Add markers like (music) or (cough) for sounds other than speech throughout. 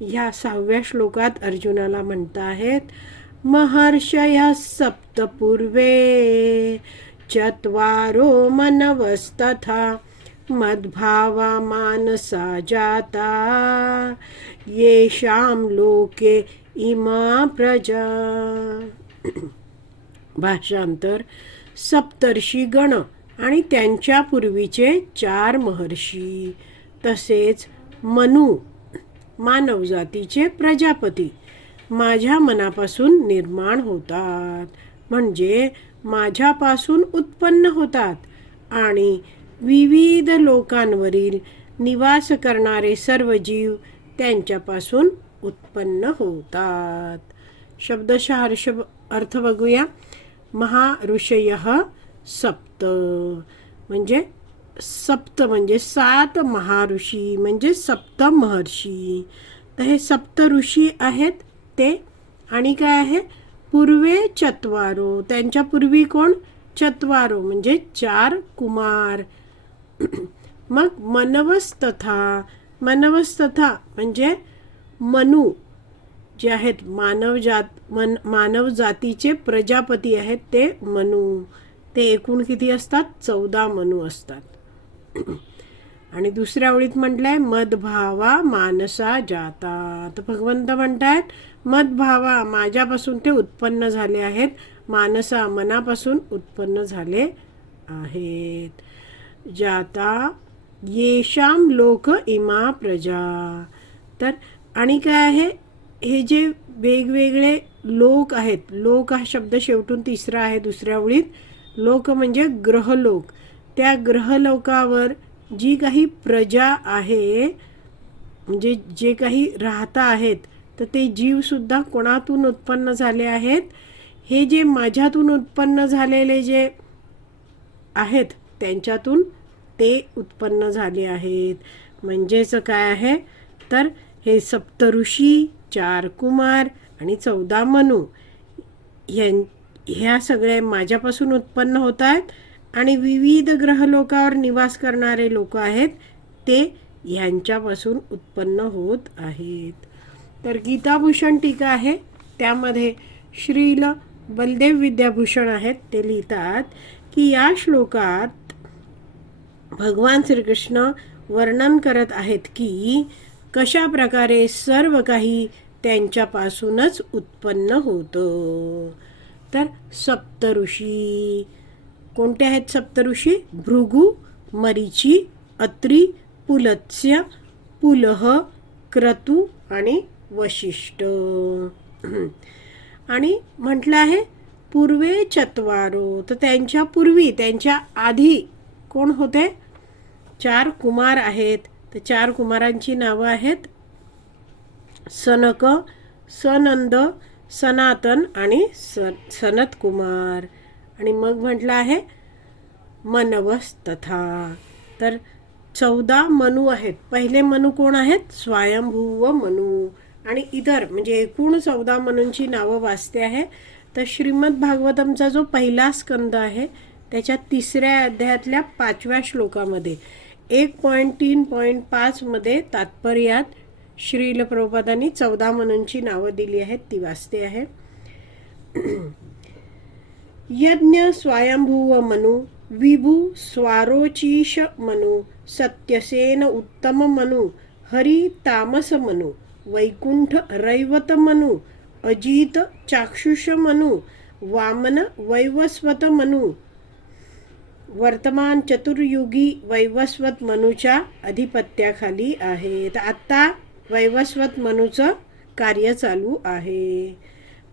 ह्या सहाव्या श्लोकात अर्जुनाला म्हणता आहेत महर्षय सप्तपूर्वे चत्वारो मनवस्तथा मद्भावा मानसा जाता येषां लोके इमा प्रजा. (clears throat) भाषांतर सप्तर्षी गण आणि त्यांच्या पूर्वीचे चार महर्षी तसेच मनू मानवजातीचे प्रजापती माझ्या मनापासून निर्माण होतात. म्हणजे माझ्यापासून उत्पन्न होतात आणि विविध लोकांवरील निवास करणारे सर्व जीव त्यांच्यापासून उत्पन्न होतात. शब्दशः हर्ष अर्थ बघूया. महा ऋषय सप्त. म्हणजे सप्त म्हणजे सात महाऋषी म्हणजे सप्त महर्षी. तर हे सप्त ऋषी आहेत ते. आणि काय आहे? पूर्वे चत्वारो. त्यांच्या पूर्वी कोण? चत्वारो म्हणजे चार कुमार. (clears throat) मग मनवस्तथा. मनवस्तथा म्हणजे मनु जे आहेत मानव जात मन मानव जातीचे प्रजापती आहेत ते मनु. ते एकूण किती असतात? चौदा मनु असतात. आणि दुसऱ्या ओळीत म्हटलंय मदभावा मानसा जाता. तर भगवंत म्हणतायत मदभावा माझ्यापासून ते उत्पन्न झाले आहेत मानसा मनापासून उत्पन्न झाले आहेत. जाता येशाम लोक इमा प्रजा. तर आणि काय आहे? हे जे वेगवेगळे लोक आहेत लोक हा शब्द शेवटून तिसरा आहे दुसऱ्या ओळीत. लोक म्हणजे ग्रहलोक. त्या ग्रहलोकावर जी काही प्रजा आहे म्हणजे जे काही राहता आहेत तर ते जीवसुद्धा कोणातून उत्पन्न झाले आहेत? हे जे माझ्यातून उत्पन्न झालेले जे आहेत त्यांच्यातून ते उत्पन्न झाले आहेत. म्हणजेच काय आहे? तर हे सप्तऋषी चार कुमार आणि चौदा मनू ह्यां ह्या सगळे माझ्यापासून उत्पन्न होत आहेत. आणि विविध ग्रहलोकावर निवास करणारे लोक आहेत ते ह्यांच्यापासून उत्पन्न होत आहेत. तर गीताभूषण टीका आहे. त्यामध्ये श्रील बलदेव विद्याभूषण आहेत. ते लिहितात की या श्लोकात भगवान श्रीकृष्ण वर्णन करत आहेत की कशा प्रकारे सर्व काही त्यांच्यापासूनच उत्पन्न होतं. तर सप्तऋषी कोणते आहेत सप्तऋषी? भृगु मरीची अत्री पुलत्स्य पुलह क्रतू आणि वशिष्ठ. (clears throat) आणि म्हटलं आहे पूर्वे चत्वारो. तर त्यांच्या पूर्वी त्यांच्या आधी कोण होते? चार कुमार आहेत. तर चार कुमारांची नावं आहेत. सनक सनंद सनातन आणि स सनत कुमार आणि मग म्हटलं आहे मनवस तथा तर चौदा मनू आहेत. पहिले मनू कोण आहेत? स्वयंभू व मनू. आणि इतर म्हणजे एकूण चौदा मनूंची नावं वाचते आहे. तर श्रीमद भागवतमचा जो पहिला स्कंद आहे त्याच्या तिसऱ्या अध्यायातल्या पाचव्या श्लोकामध्ये एक पॉईंट तीन पॉईंट पाचमध्ये तात्पर्यात श्रील प्रभुपादांनी चौदा मनूंची नावं दिली आहेत ती वाचते आहे. यज्ञ स्वयंभुव मनु विभू स्वारोचीश मनु सत्यसेन उत्तम मनु हरी तामस मनु वैकुंठ रैवत मनु अजित चाक्षुष मनु वामन वैवस्वत मनु। वर्तमान चतुर्युगी वैवस्वत मनूच्या अधिपत्याखाली आहेत. आत्ता वैवस्वत मनूचं कार्य चालू आहे.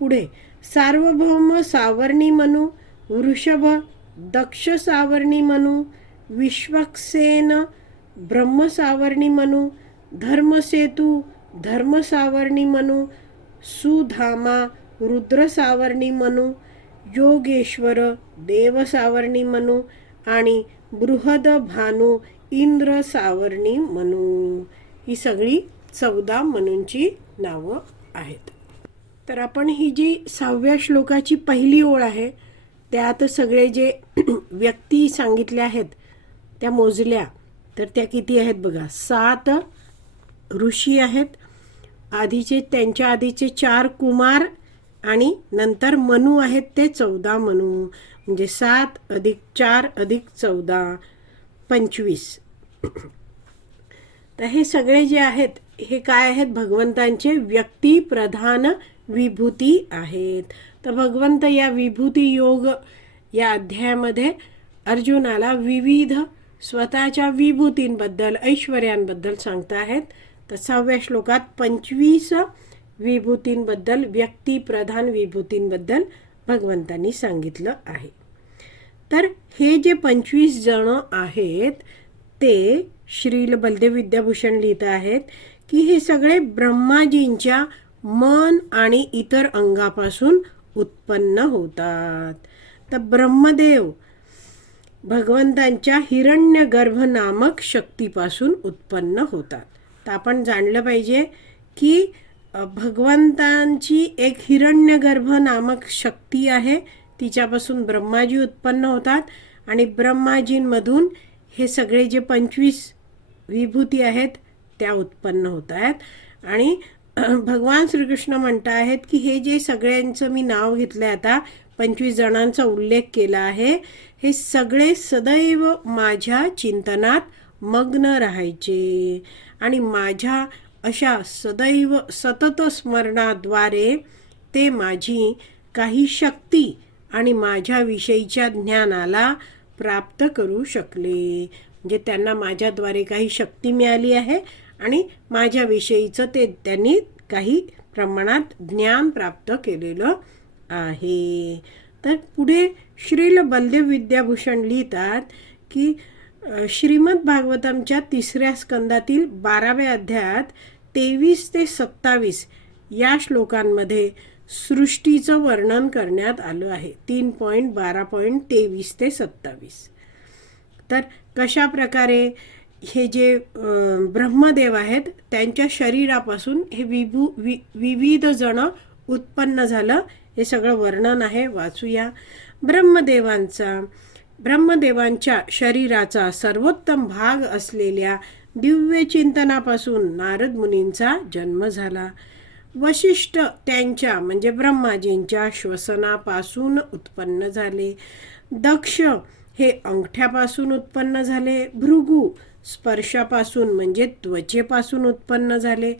पुढे. सार्वभौम सावर्णी मनू वृषभ दक्ष सावर्णी मनू विश्वक्सेन ब्रह्मसावर्णी मनू धर्मसेतू धर्मसावर्णी म्हणू सुधामा रुद्रसावर्णी म्हणू योगेश्वर देवसावर्णी म्हणू आणि बृहद भानू इंद्र सावर्णी म्हणू ही सगळी चौदा मनूंची नावं आहेत. तर आपण ही जी सहाव्या श्लोकाची पहिली ओळ आहे त्यात सगळे जे (clears throat) व्यक्ती सांगितल्या आहेत त्या मोजल्या. तर त्या किती आहेत बघा? सात ऋषी आहेत. आधीचे त्यांच्या आधीचे चार कुमार आणि नंतर मनू आहेत ते चौदा मनू. म्हणजे सात अधिक चार अधिक चौदा पंचवीस. (clears throat) तर हे सगळे जे आहेत हे काय आहेत? भगवंतांचे व्यक्ती प्रधान विभूती आहेत. तर भगवंत या विभूती योग या अध्यायामध्ये अर्जुनाला विविध स्वतःच्या विभूतींबद्दल ऐश्वर्यांबद्दल सांगता आहेत. तर सहाव्या श्लोकात पंचवीस विभूतींबद्दल व्यक्तिप्रधान विभूतींबद्दल भगवंतांनी सांगितलं आहे. तर हे जे पंचवीस जण आहेत ते श्रील बलदेव विद्याभूषण लिहित आहेत. की हे सगळे ब्रह्माजींच्या मन आणि इतर अंगापासून उत्पन्न होतात. तर ब्रह्मदेव भगवंतांच्या हिरण्यगर्भ नामक शक्तीपासून उत्पन्न होतात. तर आपण जाणलं पाहिजे की भगवंतांची एक हिरण्यगर्भ नामक शक्ती आहे तिच्यापासून ब्रह्माजी उत्पन्न होतात आणि ब्रह्माजींमधून हे सगळे जे पंचवीस विभूती आहेत त्या उत्पन्न होत आहेत आणि (clears throat) भगवान श्रीकृष्ण म्हणत आहेत की हे जे सगळ्यांचं मी नाव घेतलं आहे आता पंचवीस जणांचा उल्लेख केला आहे हे सगळे सदैव माझ्या चिंतनात मग्न राहायचे. आणि माझ्या अशा सदैव सतत स्मरणाद्वारे ते माझी काही शक्ती आणि माझ्याविषयीच्या ज्ञानाला प्राप्त करू शकले. म्हणजे त्यांना माझ्याद्वारे काही शक्ती मिळाली आहे आणि माझ्याविषयीचं ते त्यांनी काही प्रमाणात ज्ञान प्राप्त केलेलं आहे. तर पुढे श्रील बलदेव विद्याभूषण लिहितात की श्रीमद भागवतमच्या तिसऱ्या स्कंदातील बाराव्या अध्यायात तेवीस ते सत्तावीस या श्लोकांमध्ये सृष्टीचं वर्णन करण्यात आलं आहे. तीन पॉईंट बारा पॉईंट तेवीस ते सत्तावीस. तर कशा प्रकारे हे जे ब्रह्मदेव आहेत त्यांच्या शरीरापासून हे विभू वि विविध जण उत्पन्न झालं. हे सगळं वर्णन आहे वाचूया. ब्रह्मदेवांचा ब्रह्मदेवांच्या शरीराचा सर्वोत्तम भाग असलेल्या दिव्य चिंतनापासून नारद मुनींचा जन्म झाला. वशिष्ठ त्यांच्या म्हणजे ब्रह्माजींच्या श्वसनापासून उत्पन्न झाले. दक्ष हे अंगठ्यापासून उत्पन्न झाले. भृगू स्पर्शापासून म्हणजे त्वचेपासून उत्पन्न झाले.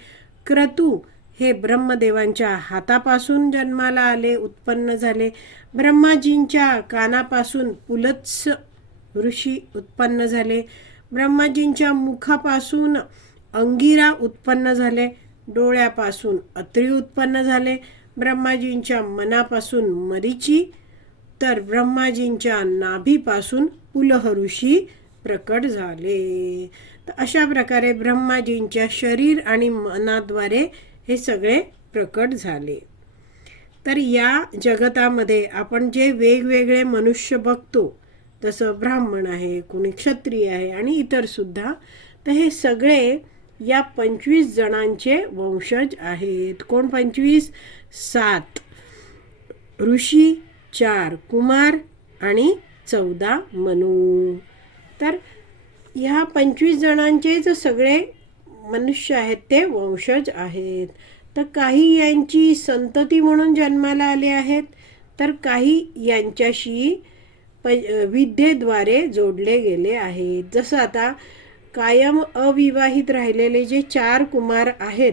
क्रतू हे ब्रह्मदेवांच्या हातापासून जन्माला आले उत्पन्न झाले. ब्रह्माजींच्या कानापासून पुलत्स ऋषी उत्पन्न झाले. ब्रह्माजींच्या मुखापासून अंगिरा उत्पन्न झाले. डोळ्यापासून अत्री उत्पन्न झाले. ब्रह्माजींच्या मनापासून मरीची तर ब्रह्माजींच्या नाभीपासून पुलह ऋषी प्रकट झाले. तर अशा प्रकारे ब्रह्माजींच्या शरीर आणि मनाद्वारे हे सगळे प्रकट झाले. तर या जगतामध्ये आपण जे वेगवेगळे मनुष्य बघतो तसं ब्राह्मण आहे कोणी क्षत्रिय आहे आणि इतर सुद्धा तर हे सगळे या पंचवीस जणांचे वंशज आहेत. कोण पंचवीस? सात. ऋषी चार. कुमार आणि चौदा मनू. तर ह्या पंचवीस जणांचे जे सगळे मनुष्य आहेत ते वंशज आहेत. तर काही यांची संतती म्हणून जन्माला आले आहेत तर काही यांच्याशी प विद्येद्वारे जोडले गेले आहेत. जसं आता कायम अविवाहित राहिलेले जे चार कुमार आहेत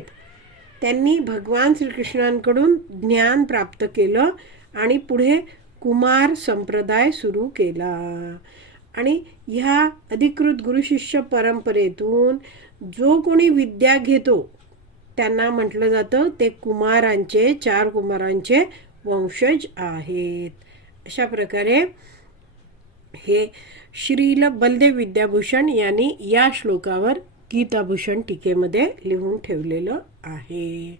त्यांनी भगवान श्रीकृष्णांकडून ज्ञान प्राप्त केलं आणि पुढे कुमार संप्रदाय सुरू केला. आणि ह्या अधिकृत गुरुशिष्य परंपरेतून जो कोणी विद्या घेतो त्यांना म्हटलं जातं ते कुमारांचे चार कुमारांचे वंशज आहेत. अशा प्रकारे हे श्रील बलदेव विद्याभूषण यांनी या श्लोकावर गीताभूषण टीकेमध्ये लिहून ठेवलेलं आहे.